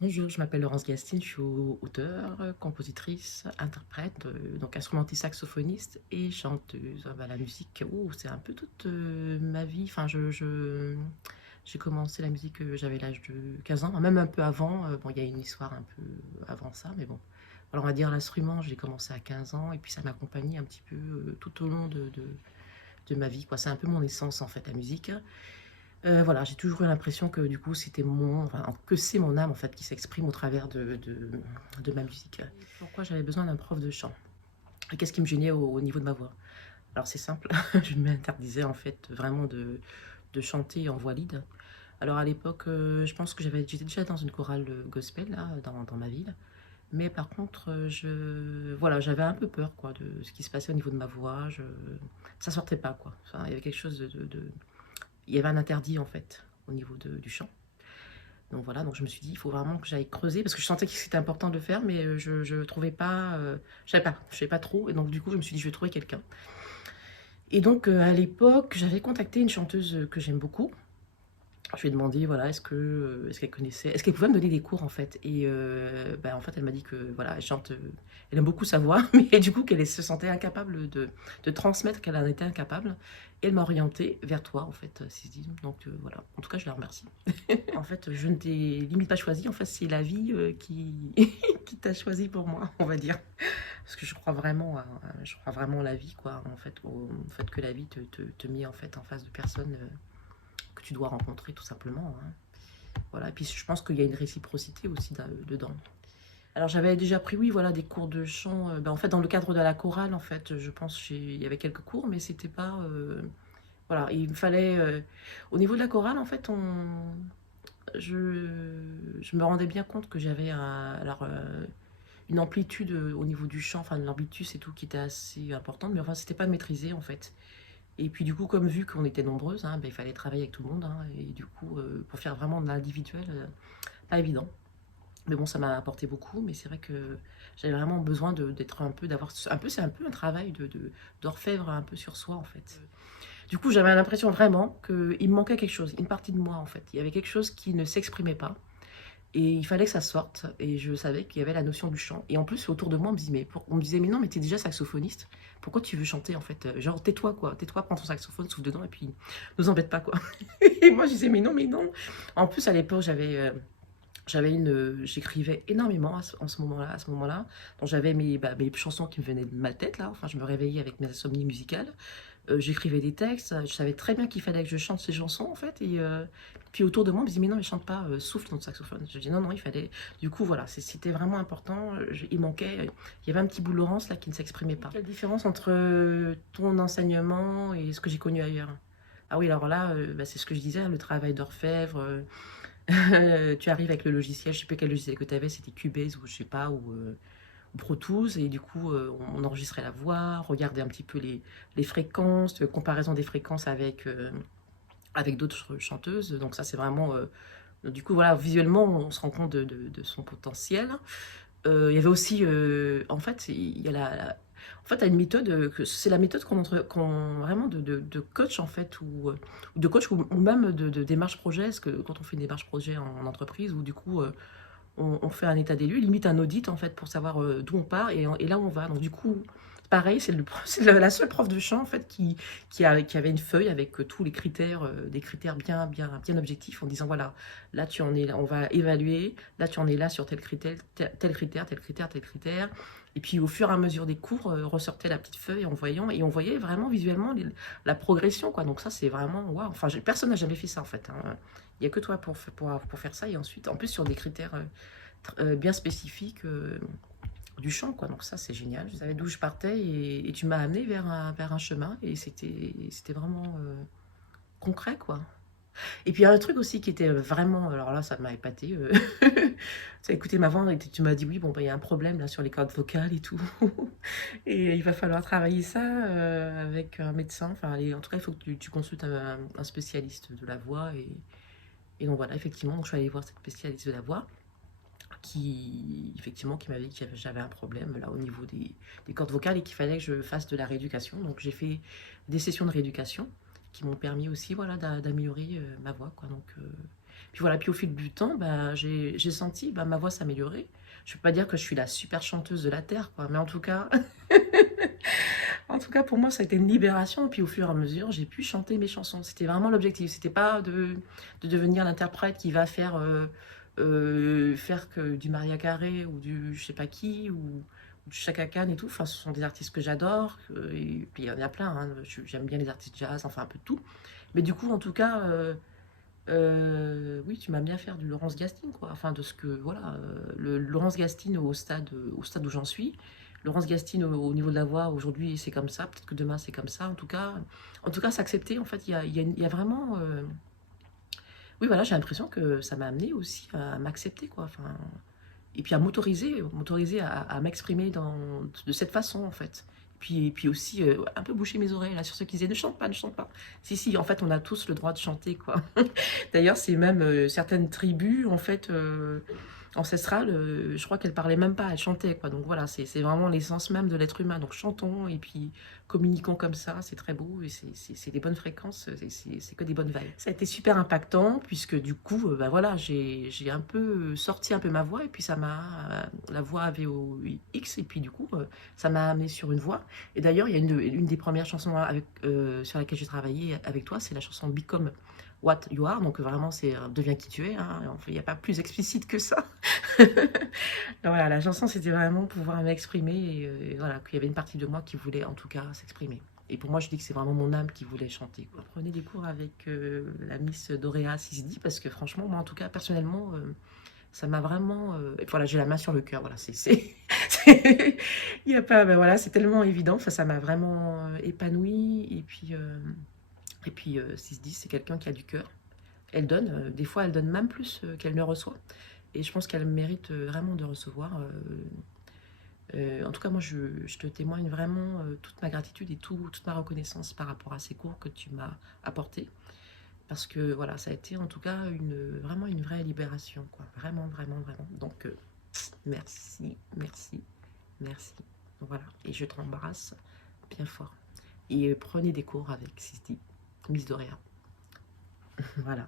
Bonjour, je m'appelle Laurence Gastine, je suis auteure, compositrice, interprète, donc instrumentiste saxophoniste et chanteuse. Ah bah, la musique, c'est un peu toute ma vie. Enfin, j'ai commencé la musique, j'avais l'âge de 15 ans, même un peu avant. Bon, il y a une histoire un peu avant ça, mais bon. Alors, on va dire l'instrument, j'ai commencé à 15 ans et puis ça m'a accompagné un petit peu tout au long de ma vie, quoi. C'est un peu mon essence, en fait, la musique. Voilà, j'ai toujours eu l'impression que du coup c'était enfin, que c'est mon âme en fait qui s'exprime au travers de ma musique. Pourquoi j'avais besoin d'un prof de chant? Et qu'est-ce qui me gênait au niveau de ma voix? Alors c'est simple, je m'interdisais en fait vraiment de chanter en voix lead. Alors à l'époque, je pense que j'étais déjà dans une chorale gospel là, dans ma ville. Mais par contre, voilà, j'avais un peu peur quoi, de ce qui se passait au niveau de ma voix. Ça sortait pas quoi. Enfin, il y avait quelque chose il y avait un interdit en fait au niveau du chant. Donc voilà, donc je me suis dit, il faut vraiment que j'aille creuser parce que je sentais que c'était important de le faire, mais je trouvais pas, je savais pas trop. Et donc du coup, je me suis dit, je vais trouver quelqu'un. Et donc à l'époque, j'avais contacté une chanteuse que j'aime beaucoup. Je lui ai demandé, voilà, est-ce qu'elle connaissait, est-ce qu'elle pouvait me donner des cours en fait. Et bah, en fait, elle m'a dit que voilà, elle chante, elle aime beaucoup sa voix, mais du coup qu'elle se sentait incapable de transmettre, qu'elle en était incapable. Et elle m'a orientée vers toi en fait, Sissi. Donc voilà, en tout cas, je la remercie. En fait, je ne t'ai limite pas choisi. En fait, c'est la vie qui, qui t'a choisi pour moi, on va dire. Parce que je crois vraiment à la vie, quoi. En fait, au fait que la vie te met en fait en face de personnes que tu dois rencontrer, tout simplement, hein. Voilà. Et puis, je pense qu'il y a une réciprocité aussi dedans. Alors, j'avais déjà pris, oui, voilà, des cours de chant. En fait, dans le cadre de la chorale, en fait, je pense qu'il y avait quelques cours, mais c'était pas. Voilà, il me fallait. Au niveau de la chorale, en fait, je me rendais bien compte que j'avais une amplitude au niveau du chant, enfin de l'amplitude c'est tout qui était assez importante, mais enfin c'était pas maîtrisé en fait. Et puis du coup, comme vu qu'on était nombreuses, hein, ben, il fallait travailler avec tout le monde, hein, et du coup, pour faire vraiment de l'individuel, pas évident. Mais bon, ça m'a apporté beaucoup, mais c'est vrai que j'avais vraiment besoin d'être un peu, d'avoir un peu, c'est un peu un travail d'orfèvre un peu sur soi en fait. Du coup, j'avais l'impression vraiment qu'il me manquait quelque chose, une partie de moi en fait. Il y avait quelque chose qui ne s'exprimait pas. Et il fallait que ça sorte. Et je savais qu'il y avait la notion du chant. Et en plus, autour de moi, on me disait, mais non, mais t'es déjà saxophoniste. Pourquoi tu veux chanter, en fait? Genre, tais-toi, quoi. Tais-toi, prends ton saxophone, souffle dedans, et puis nous embête pas, quoi. Et moi, je disais, mais non, mais non. En plus, à l'époque, j'écrivais énormément en ce moment-là, à ce moment-là. Donc, j'avais mes chansons qui me venaient de ma tête, là. Enfin, je me réveillais avec mes insomnies musicales. J'écrivais des textes, je savais très bien qu'il fallait que je chante ces chansons en fait. Et puis autour de moi, on me disait mais non, mais chante pas, souffle dans le saxophone. Je dis non, non, il fallait. Du coup, voilà, c'était vraiment important. Il manquait, il y avait un petit bout de Laurence là qui ne s'exprimait pas. Quelle différence entre ton enseignement et ce que j'ai connu ailleurs? Ah oui, alors là, bah, c'est ce que je disais, hein, le travail d'orfèvre. Tu arrives avec le logiciel, je sais plus quel logiciel que tu avais, c'était Cubase ou je sais pas, ou Pro Tools, et du coup, on enregistrait la voix, regardait un petit peu les fréquences, comparaison des fréquences avec d'autres chanteuses. Donc ça, c'est vraiment... du coup, voilà, visuellement, on se rend compte de son potentiel. Il y avait aussi... en fait, il y a en fait, il y a une méthode, c'est la méthode vraiment de coach, en fait, ou de coach, ou même de démarche projet, parce que quand on fait une démarche projet en entreprise, ou du coup, on fait un état des lieux, limite un audit en fait pour savoir d'où on part et là où on va. Donc du coup, pareil, c'est la seule prof de chant en fait qui avait une feuille avec tous les critères, des critères bien objectifs en disant voilà, là tu en es là, on va évaluer, là tu en es là sur tel critère, tel critère, tel critère, tel critère. Et puis au fur et à mesure des cours, ressortait la petite feuille et on voyait vraiment visuellement la progression quoi. Donc ça c'est vraiment waouh. Enfin personne n'a jamais fait ça en fait, hein. Il n'y a que toi pour faire ça et ensuite en plus sur des critères bien spécifique du chant, quoi. Donc ça, c'est génial. Je savais d'où je partais et tu m'as amené vers un chemin et c'était vraiment concret, quoi. Et puis il y a un truc aussi qui était vraiment, alors là, ça m'a épaté. Tu as écouté ma voix et tu m'as dit oui, bon, bah, il y a un problème là sur les cordes vocales et tout. Et il va falloir travailler ça avec un médecin. Enfin, en tout cas, il faut que tu consultes un spécialiste de la voix. Et donc voilà, effectivement, donc, je suis allée voir cette spécialiste de la voix effectivement, qui m'avait dit que j'avais un problème là au niveau des cordes vocales et qu'il fallait que je fasse de la rééducation. Donc j'ai fait des sessions de rééducation qui m'ont permis aussi, voilà, d'améliorer ma voix, quoi. Donc, puis voilà, puis au fil du temps, bah, j'ai senti bah, ma voix s'améliorer. Je ne peux pas dire que je suis la super chanteuse de la Terre, quoi, mais en tout cas, en tout cas, pour moi, ça a été une libération. Et puis au fur et à mesure, j'ai pu chanter mes chansons. C'était vraiment l'objectif. C'était pas de devenir l'interprète qui va faire que du Maria Carey ou du je sais pas qui ou du Chaka Khan et tout. Enfin, ce sont des artistes que j'adore. Et puis il y en a plein. Hein. J'aime bien les artistes jazz, enfin un peu de tout. Mais du coup, en tout cas, oui, tu m'as bien fait du Laurence Gastine, quoi. Enfin, de ce que, voilà, le Laurence Gastine au stade où j'en suis. Laurence Gastine au niveau de la voix, aujourd'hui, c'est comme ça. Peut-être que demain, c'est comme ça. En tout cas, s'accepter, en fait, il y a vraiment... oui, voilà, j'ai l'impression que ça m'a amené aussi à m'accepter, quoi. Enfin, et puis à m'autoriser à m'exprimer de cette façon, en fait. Et puis aussi, un peu boucher mes oreilles là, sur ceux qui disaient ne chante pas, ne chante pas. Si, si, en fait, on a tous le droit de chanter, quoi. D'ailleurs, c'est même certaines tribus, en fait, ancestrales, je crois qu'elles parlaient même pas, elles chantaient, quoi. Donc voilà, c'est vraiment l'essence même de l'être humain. Donc chantons et puis communiquons comme ça, c'est très beau et c'est des bonnes fréquences, c'est que des bonnes vibes. Ça a été super impactant puisque du coup, bah voilà, j'ai un peu sorti un peu ma voix et puis ça m'a, la voix avait au X et puis du coup, ça m'a amené sur une voix. Et d'ailleurs, il y a une des premières chansons sur laquelle j'ai travaillé avec toi, c'est la chanson Become What You Are, donc vraiment c'est deviens qui tu es, hein. Il n'y a pas plus explicite que ça. Donc voilà, la chanson c'était vraiment pouvoir m'exprimer et voilà, qu'il y avait une partie de moi qui voulait en tout cas s'exprimer. Et pour moi je dis que c'est vraiment mon âme qui voulait chanter, quoi. Prenez des cours avec la Miss Dorea Sisdi parce que franchement moi en tout cas personnellement ça m'a vraiment voilà, j'ai la main sur le cœur, voilà, il y a pas ben voilà, c'est tellement évident, enfin, ça m'a vraiment épanouie et puis, 6-10, c'est quelqu'un qui a du cœur. Elle donne, des fois, elle donne même plus qu'elle ne reçoit. Et je pense qu'elle mérite vraiment de recevoir. En tout cas, moi, je te témoigne vraiment toute ma gratitude et toute ma reconnaissance par rapport à ces cours que tu m'as apportés. Parce que voilà, ça a été en tout cas vraiment une vraie libération, quoi. Vraiment, vraiment, vraiment. Donc, merci, merci, merci. Voilà, et je t'embrasse bien fort. Et prenez des cours avec Sisti, Miss Dorea. Voilà.